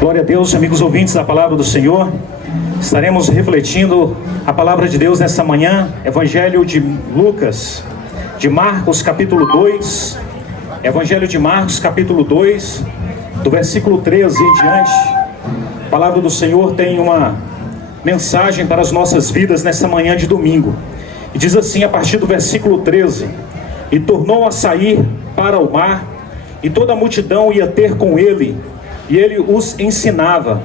Glória a Deus, amigos ouvintes da palavra do Senhor. Estaremos refletindo a palavra de Deus nessa manhã. Evangelho de Lucas, de Marcos capítulo 2. Evangelho de Marcos capítulo 2, do versículo 13 em diante. A palavra do Senhor tem uma mensagem para as nossas vidas nessa manhã de domingo. E diz assim a partir do versículo 13: E tornou a sair para o mar, e toda a multidão ia ter com ele, e ele os ensinava.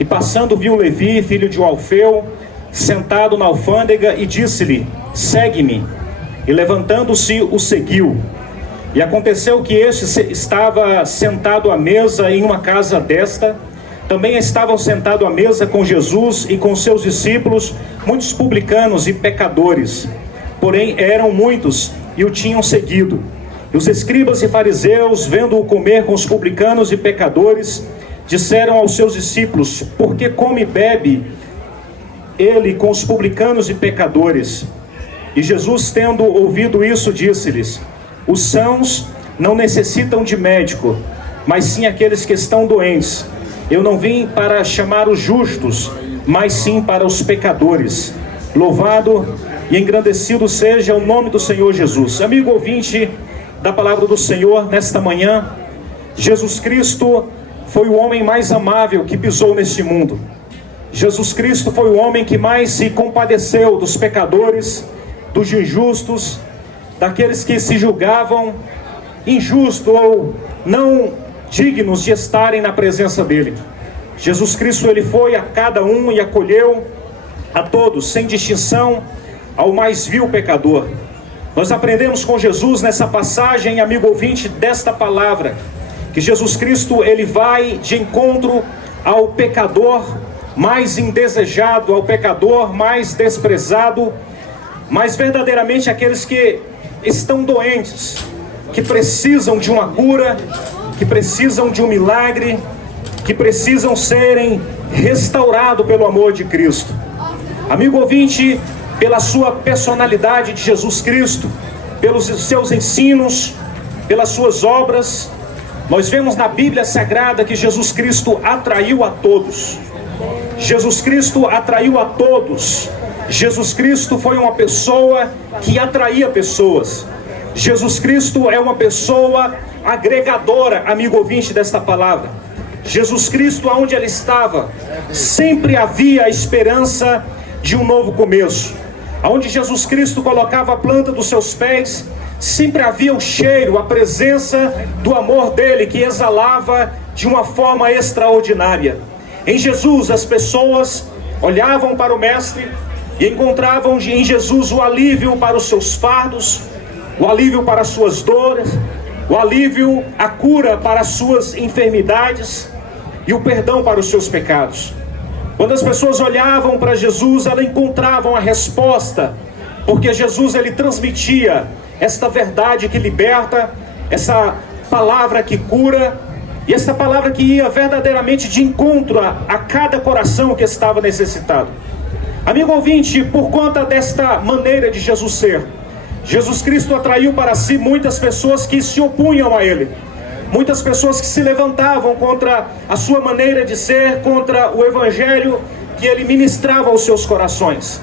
E passando viu Levi, filho de Alfeu, sentado na alfândega, e disse-lhe: Segue-me. E levantando-se, o seguiu. E aconteceu que este estava sentado à mesa em uma casa desta. Também estavam sentados à mesa com Jesus e com seus discípulos muitos publicanos e pecadores. Porém eram muitos e o tinham seguido. E os escribas e fariseus, vendo-o comer com os publicanos e pecadores, disseram aos seus discípulos: Por que come e bebe ele com os publicanos e pecadores? E Jesus, tendo ouvido isso, disse-lhes: Os sãos não necessitam de médico, mas sim aqueles que estão doentes. Eu não vim para chamar os justos, mas sim para os pecadores. Louvado e engrandecido seja o nome do Senhor Jesus. Amigo ouvinte da palavra do Senhor, nesta manhã, Jesus Cristo foi o homem mais amável que pisou neste mundo. Jesus Cristo foi o homem que mais se compadeceu dos pecadores, dos injustos, daqueles que se julgavam injustos ou não dignos de estarem na presença dele. Jesus Cristo, ele foi a cada um e acolheu a todos, sem distinção, ao mais vil pecador. Nós aprendemos com Jesus nessa passagem, amigo ouvinte, desta palavra, que Jesus Cristo, ele vai de encontro ao pecador mais indesejado, ao pecador mais desprezado, mas verdadeiramente aqueles que estão doentes, que precisam de uma cura, que precisam de um milagre, que precisam serem restaurados pelo amor de Cristo. Amigo ouvinte, pela sua personalidade de Jesus Cristo, pelos seus ensinos, pelas suas obras, nós vemos na Bíblia Sagrada que Jesus Cristo atraiu a todos. Jesus Cristo atraiu a todos. Jesus Cristo foi uma pessoa que atraía pessoas. Jesus Cristo é uma pessoa agregadora, amigo ouvinte desta palavra. Jesus Cristo, aonde ele estava, sempre havia a esperança de um novo começo. Aonde Jesus Cristo colocava a planta dos seus pés, sempre havia o cheiro, a presença do amor dele que exalava de uma forma extraordinária. Em Jesus as pessoas olhavam para o Mestre e encontravam em Jesus o alívio para os seus fardos, o alívio para as suas dores, o alívio, a cura para as suas enfermidades e o perdão para os seus pecados. Quando as pessoas olhavam para Jesus, elas encontravam a resposta, porque Jesus, ele transmitia esta verdade que liberta, essa palavra que cura, e essa palavra que ia verdadeiramente de encontro a cada coração que estava necessitado. Amigo ouvinte, por conta desta maneira de Jesus ser, Jesus Cristo atraiu para si muitas pessoas que se opunham a ele, muitas pessoas que se levantavam contra a sua maneira de ser, contra o evangelho que ele ministrava aos seus corações.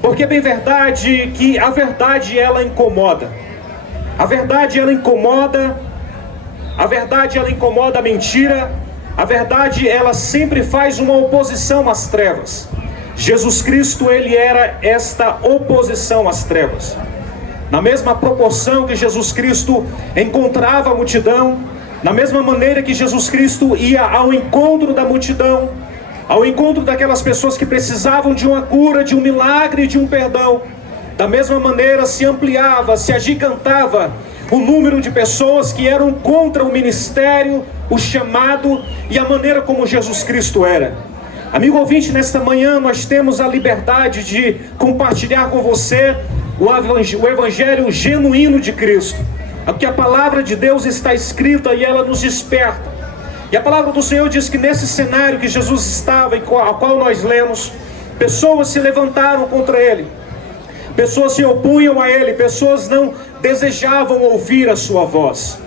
Porque é bem verdade que a verdade ela incomoda. A verdade ela incomoda. A verdade ela incomoda a mentira. A verdade ela sempre faz uma oposição às trevas. Jesus Cristo, ele era esta oposição às trevas. Na mesma proporção que Jesus Cristo encontrava a multidão, na mesma maneira que Jesus Cristo ia ao encontro da multidão, ao encontro daquelas pessoas que precisavam de uma cura, de um milagre, de um perdão, da mesma maneira se ampliava, se agigantava o número de pessoas que eram contra o ministério, o chamado e a maneira como Jesus Cristo era. Amigo ouvinte, nesta manhã nós temos a liberdade de compartilhar com você o evangelho genuíno de Cristo. Aqui a palavra de Deus está escrita e ela nos desperta. E a palavra do Senhor diz que nesse cenário que Jesus estava, ao qual nós lemos, pessoas se levantaram contra ele, pessoas se opunham a ele, pessoas não desejavam ouvir a sua voz.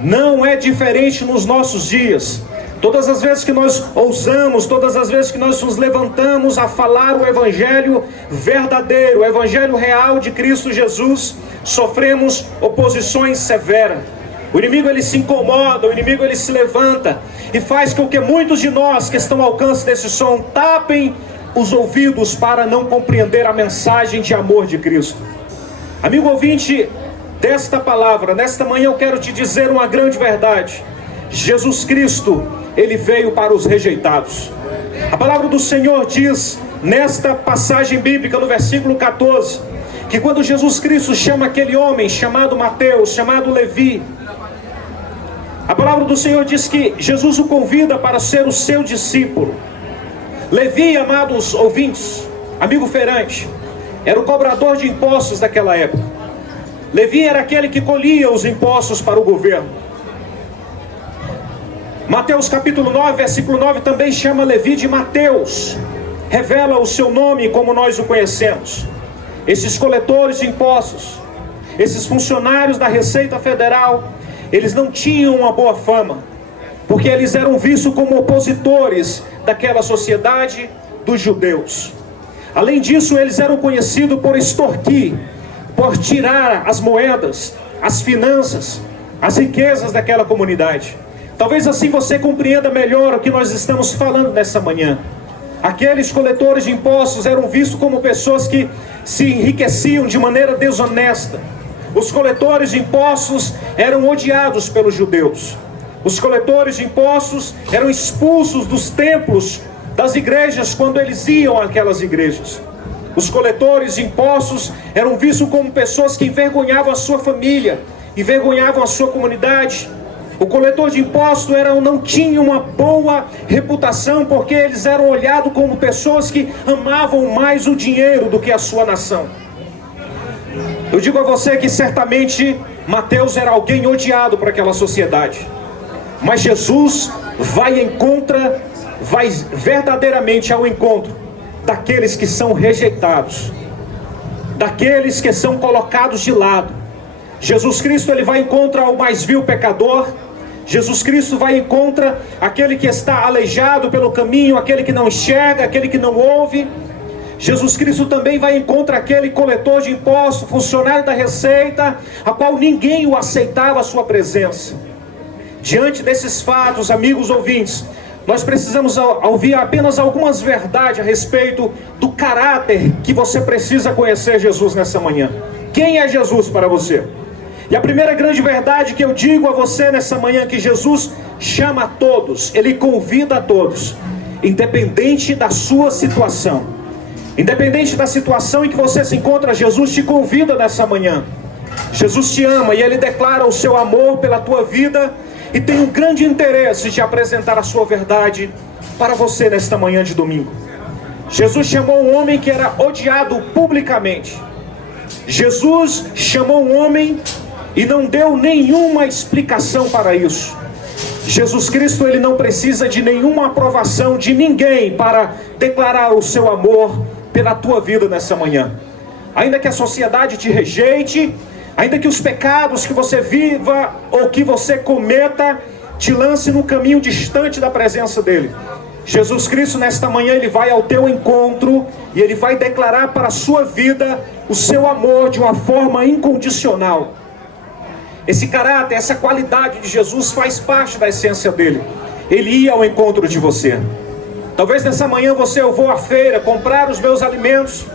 Não é diferente nos nossos dias. Todas as vezes que nós ousamos, todas as vezes que nós nos levantamos a falar o Evangelho verdadeiro, o Evangelho real de Cristo Jesus, sofremos oposições severas. O inimigo ele se incomoda, o inimigo ele se levanta e faz com que muitos de nós que estão ao alcance desse som tapem os ouvidos para não compreender a mensagem de amor de Cristo. Amigo ouvinte desta palavra, nesta manhã eu quero te dizer uma grande verdade. Jesus Cristo, ele veio para os rejeitados. A palavra do Senhor diz, nesta passagem bíblica, no versículo 14, que quando Jesus Cristo chama aquele homem chamado Mateus, chamado Levi, a palavra do Senhor diz que Jesus o convida para ser o seu discípulo. Levi, amados ouvintes, amigo feirante, era o cobrador de impostos daquela época. Levi era aquele que colhia os impostos para o governo. Mateus capítulo 9, versículo 9 também chama Levi de Mateus, revela o seu nome como nós o conhecemos. Esses coletores de impostos, esses funcionários da Receita Federal, eles não tinham uma boa fama, porque eles eram vistos como opositores daquela sociedade dos judeus. Além disso, eles eram conhecidos por extorquir, por tirar as moedas, as finanças, as riquezas daquela comunidade. Talvez assim você compreenda melhor o que nós estamos falando nessa manhã. Aqueles coletores de impostos eram vistos como pessoas que se enriqueciam de maneira desonesta. Os coletores de impostos eram odiados pelos judeus. Os coletores de impostos eram expulsos dos templos, das igrejas, quando eles iam àquelas igrejas. Os coletores de impostos eram vistos como pessoas que envergonhavam a sua família, envergonhavam a sua comunidade. O coletor de impostos não tinha uma boa reputação, porque eles eram olhados como pessoas que amavam mais o dinheiro do que a sua nação. Eu digo a você que certamente Mateus era alguém odiado por aquela sociedade. Mas Jesus vai verdadeiramente ao encontro daqueles que são rejeitados, daqueles que são colocados de lado. Jesus Cristo ele vai encontrar o mais vil pecador. Jesus Cristo vai encontrar aquele que está aleijado pelo caminho, aquele que não enxerga, aquele que não ouve. Jesus Cristo também vai encontrar aquele coletor de impostos, funcionário da Receita, a qual ninguém o aceitava a sua presença. Diante desses fatos, amigos ouvintes, nós precisamos ouvir apenas algumas verdades a respeito do caráter que você precisa conhecer Jesus nessa manhã. Quem é Jesus para você? E a primeira grande verdade que eu digo a você nessa manhã é que Jesus chama a todos, Ele convida a todos, independente da sua situação. Independente da situação em que você se encontra, Jesus te convida nessa manhã. Jesus te ama e Ele declara o seu amor pela tua vida e tem um grande interesse de apresentar a sua verdade para você nesta manhã de domingo. Jesus chamou um homem que era odiado publicamente. Jesus chamou um homem e não deu nenhuma explicação para isso. Jesus Cristo ele não precisa de nenhuma aprovação de ninguém para declarar o seu amor pela tua vida nessa manhã. Ainda que a sociedade te rejeite, ainda que os pecados que você viva ou que você cometa te lance num caminho distante da presença dele, Jesus Cristo nesta manhã ele vai ao teu encontro e ele vai declarar para a sua vida o seu amor de uma forma incondicional. Esse caráter, essa qualidade de Jesus faz parte da essência dele. Ele ia ao encontro de você. Talvez nessa manhã eu vou à feira comprar os meus alimentos,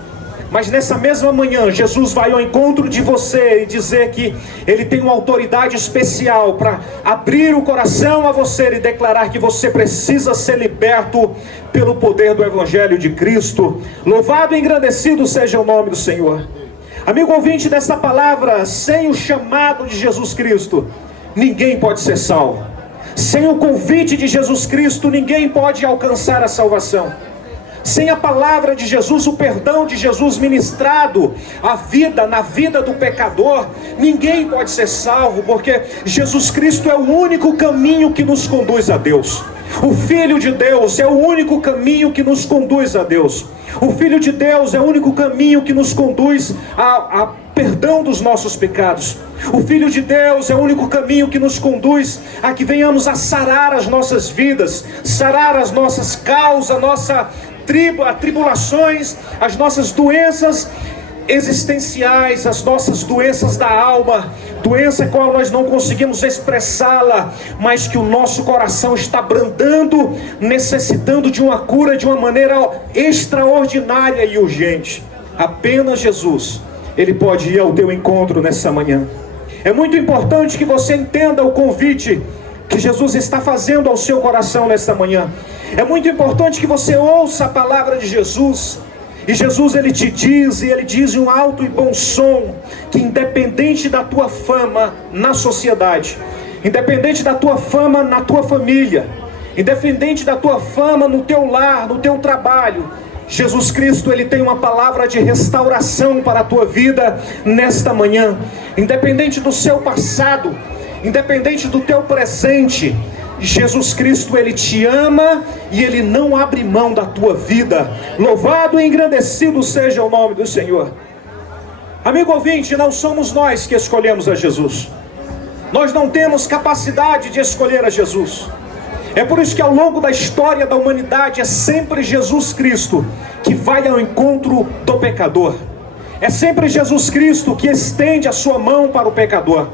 mas nessa mesma manhã Jesus vai ao encontro de você e dizer que Ele tem uma autoridade especial para abrir o coração a você e declarar que você precisa ser liberto pelo poder do Evangelho de Cristo. Louvado e engrandecido seja o nome do Senhor. Amigo ouvinte desta palavra, sem o chamado de Jesus Cristo, ninguém pode ser salvo. Sem o convite de Jesus Cristo, ninguém pode alcançar a salvação. Sem a palavra de Jesus, o perdão de Jesus ministrado na vida do pecador, ninguém pode ser salvo, porque Jesus Cristo é o único caminho que nos conduz a Deus. O Filho de Deus é o único caminho que nos conduz a Deus. O Filho de Deus é o único caminho que nos conduz a perdão dos nossos pecados. O Filho de Deus é o único caminho que nos conduz a que venhamos a sarar as nossas vidas, sarar as nossas causas, tribulações, as nossas doenças existenciais, as nossas doenças da alma, doença qual nós não conseguimos expressá-la, mas que o nosso coração está brandando, necessitando de uma cura de uma maneira extraordinária e urgente. Apenas Jesus, Ele pode ir ao teu encontro nessa manhã. É muito importante que você entenda o convite que Jesus está fazendo ao seu coração nesta manhã. É muito importante que você ouça a palavra de Jesus. E Jesus, Ele te diz, e Ele diz em um alto e bom som, que independente da tua fama na sociedade, independente da tua fama na tua família, independente da tua fama no teu lar, no teu trabalho, Jesus Cristo, Ele tem uma palavra de restauração para a tua vida nesta manhã. Independente do seu passado, independente do teu presente, Jesus Cristo, Ele te ama e Ele não abre mão da tua vida. Louvado e engrandecido seja o nome do Senhor. Amigo ouvinte, não somos nós que escolhemos a Jesus. Nós não temos capacidade de escolher a Jesus. É por isso que ao longo da história da humanidade é sempre Jesus Cristo que vai ao encontro do pecador. É sempre Jesus Cristo que estende a sua mão para o pecador.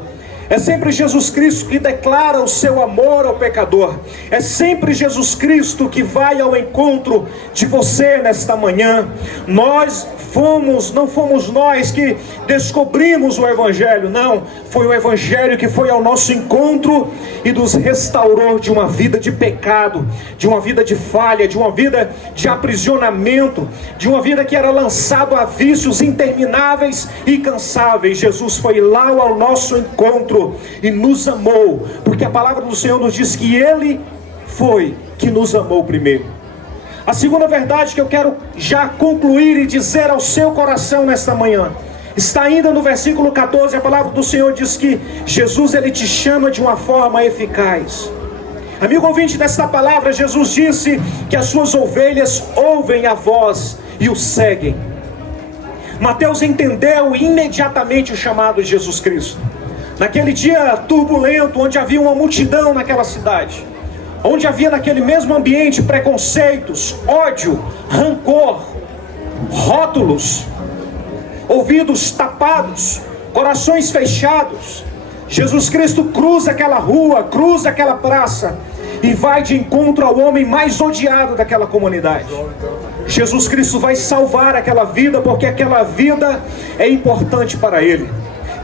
É sempre Jesus Cristo que declara o seu amor ao pecador. É sempre Jesus Cristo que vai ao encontro de você nesta manhã. Não fomos nós que descobrimos o Evangelho, não. Foi o Evangelho que foi ao nosso encontro e nos restaurou de uma vida de pecado, de uma vida de falha, de uma vida de aprisionamento, de uma vida que era lançado a vícios intermináveis e cansáveis. Jesus foi lá ao nosso encontro e nos amou, porque a palavra do Senhor nos diz que Ele foi que nos amou primeiro. A segunda verdade que eu quero já concluir e dizer ao seu coração nesta manhã, está ainda no versículo 14, a palavra do Senhor diz que Jesus, Ele te chama de uma forma eficaz. Amigo ouvinte, desta palavra, Jesus disse que as suas ovelhas ouvem a voz e o seguem. Mateus entendeu imediatamente o chamado de Jesus Cristo. Naquele dia turbulento, onde havia uma multidão naquela cidade, onde havia naquele mesmo ambiente preconceitos, ódio, rancor, rótulos, ouvidos tapados, corações fechados, Jesus Cristo cruza aquela rua, cruza aquela praça e vai de encontro ao homem mais odiado daquela comunidade. Jesus Cristo vai salvar aquela vida, porque aquela vida é importante para Ele.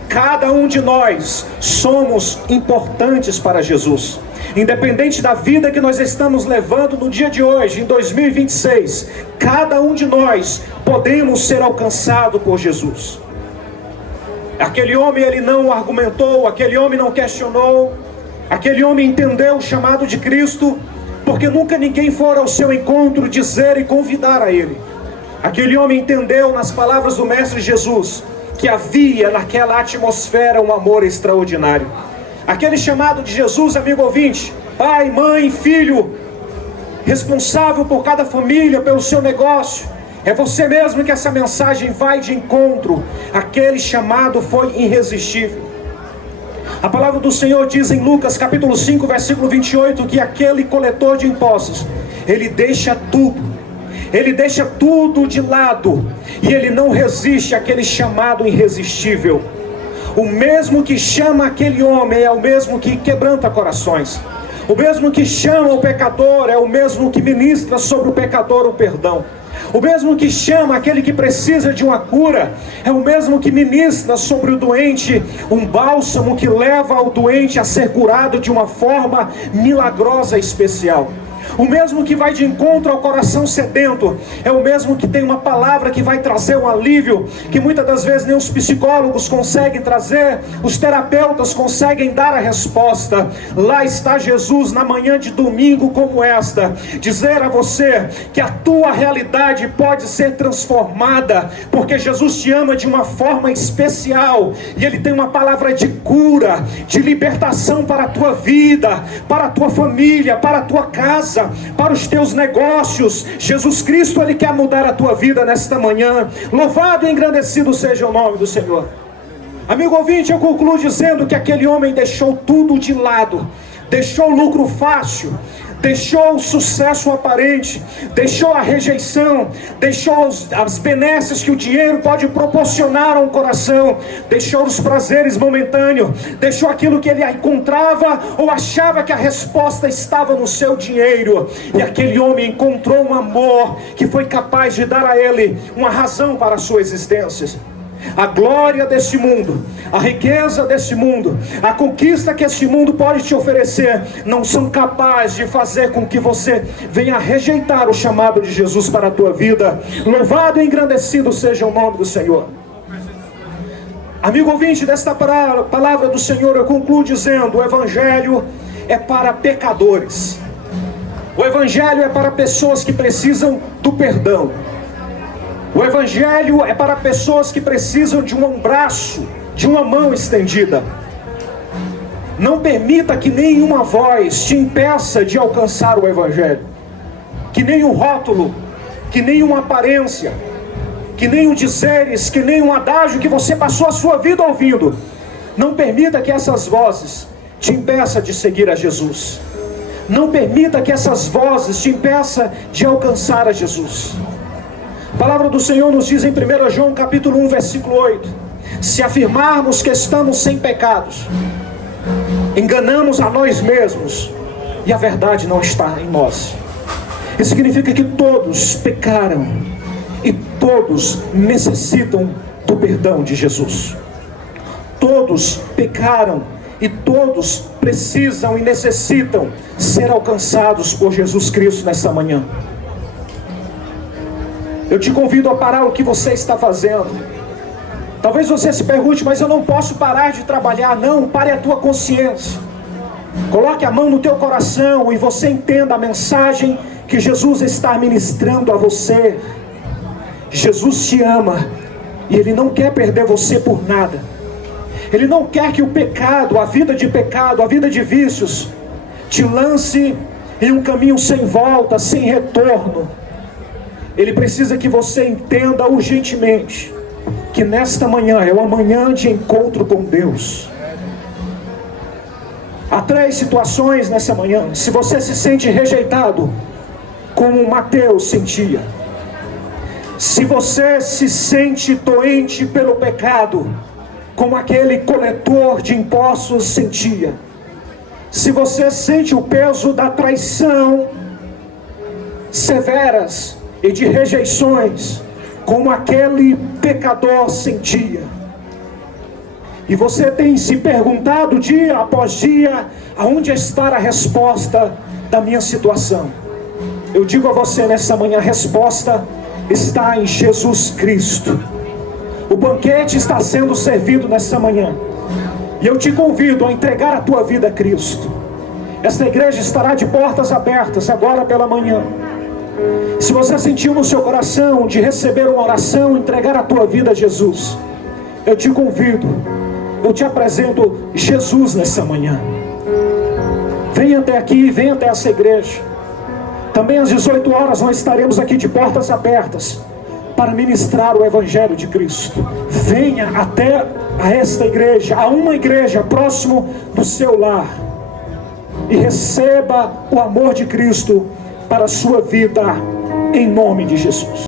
Cada um de nós somos importantes para Jesus. Independente da vida que nós estamos levando no dia de hoje, em 2026, cada um de nós podemos ser alcançado por Jesus. Aquele homem, ele não argumentou, aquele homem não questionou, aquele homem entendeu o chamado de Cristo, porque nunca ninguém fora ao seu encontro dizer e convidar a ele. Aquele homem entendeu nas palavras do Mestre Jesus que havia naquela atmosfera um amor extraordinário. Aquele chamado de Jesus, amigo ouvinte, pai, mãe, filho, responsável por cada família, pelo seu negócio, é você mesmo que essa mensagem vai de encontro. Aquele chamado foi irresistível. A palavra do Senhor diz em Lucas capítulo 5, versículo 28, que aquele coletor de impostos, ele deixa tudo de lado, e ele não resiste àquele chamado irresistível. O mesmo que chama aquele homem é o mesmo que quebranta corações. O mesmo que chama o pecador é o mesmo que ministra sobre o pecador o perdão. O mesmo que chama aquele que precisa de uma cura é o mesmo que ministra sobre o doente um bálsamo que leva o doente a ser curado de uma forma milagrosa e especial. O mesmo que vai de encontro ao coração sedento é o mesmo que tem uma palavra que vai trazer um alívio que muitas das vezes nem os psicólogos conseguem trazer, os terapeutas conseguem dar a resposta. Lá está Jesus na manhã de domingo como esta, dizer a você que a tua realidade pode ser transformada, porque Jesus te ama de uma forma especial e Ele tem uma palavra de cura, de libertação para a tua vida, para a tua família, para a tua casa, para os teus negócios. Jesus Cristo, Ele quer mudar a tua vida nesta manhã. Louvado e engrandecido seja o nome do Senhor. Amigo ouvinte, eu concluo dizendo que aquele homem deixou tudo de lado, deixou o lucro fácil, deixou o sucesso aparente, deixou a rejeição, deixou as benesses que o dinheiro pode proporcionar a um coração, deixou os prazeres momentâneos, deixou aquilo que ele encontrava ou achava que a resposta estava no seu dinheiro. E aquele homem encontrou um amor que foi capaz de dar a ele uma razão para a sua existência. A glória desse mundo, a riqueza desse mundo, a conquista que esse mundo pode te oferecer, não são capazes de fazer com que você venha rejeitar o chamado de Jesus para a tua vida. Louvado e engrandecido seja o nome do Senhor. Amigo ouvinte, desta palavra do Senhor eu concluo dizendo: o Evangelho é para pecadores. O Evangelho é para pessoas que precisam do perdão. O Evangelho é para pessoas que precisam de um braço, de uma mão estendida. Não permita que nenhuma voz te impeça de alcançar o Evangelho. Que nenhum rótulo, que nenhuma aparência, que nenhum dizeres, que nenhum adágio que você passou a sua vida ouvindo, não permita que essas vozes te impeçam de seguir a Jesus. Não permita que essas vozes te impeçam de alcançar a Jesus. A palavra do Senhor nos diz em 1 João capítulo 1, versículo 8: se afirmarmos que estamos sem pecados, enganamos a nós mesmos, e a verdade não está em nós. Isso significa que todos pecaram, e todos necessitam do perdão de Jesus. Todos pecaram, e todos precisam e necessitam ser alcançados por Jesus Cristo nesta manhã. Eu te convido a parar o que você está fazendo. Talvez você se pergunte: mas eu não posso parar de trabalhar. Não, pare a tua consciência. Coloque a mão no teu coração e você entenda a mensagem que Jesus está ministrando a você. Jesus te ama e Ele não quer perder você por nada. Ele não quer que o pecado, a vida de vícios, te lance em um caminho sem volta, sem retorno. Ele precisa que você entenda urgentemente que nesta manhã é uma manhã de encontro com Deus. Há 3 situações nessa manhã. Se você se sente rejeitado, como Mateus sentia; se você se sente doente pelo pecado, como aquele coletor de impostos sentia; se você sente o peso da traição severas e de rejeições, como aquele pecador sentia, e você tem se perguntado dia após dia: aonde está a resposta da minha situação? Eu digo a você nessa manhã: a resposta está em Jesus Cristo. O banquete está sendo servido nessa manhã, e eu te convido a entregar a tua vida a Cristo. Esta igreja estará de portas abertas agora pela manhã. Se você sentiu no seu coração de receber uma oração, entregar a tua vida a Jesus, eu te convido, eu te apresento Jesus nessa manhã. Venha até aqui, venha até essa igreja. Também às 18 horas nós estaremos aqui de portas abertas para ministrar o Evangelho de Cristo. Venha até a esta igreja, a uma igreja próximo do seu lar, e receba o amor de Cristo para a sua vida, em nome de Jesus.